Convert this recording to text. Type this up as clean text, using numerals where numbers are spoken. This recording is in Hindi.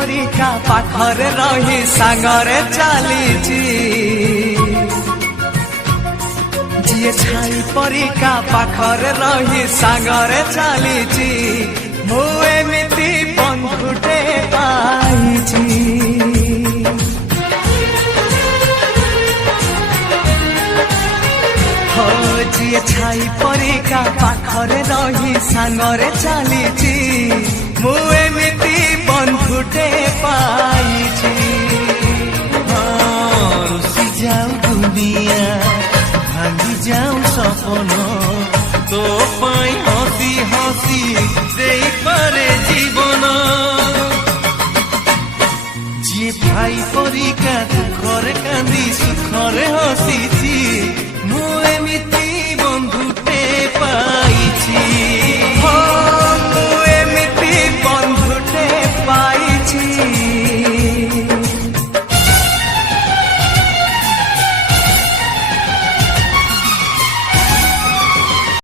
परिका पाखरे रही सांगरे चलीची जिए छाई परिका पाखरे रही सांगरे चलीची मु एमिति बंधुटे पाइची जिए छाई परिका पाखरे रही सांगरे चलीची मु एमिति बंधुटे पाइची रुसी जाऊ दुनिया भांगी जाऊ सपन तो पाई हसी हसी देई पारे जीवन जी भाई परिका दुखरे कांदी सुखरे हसीची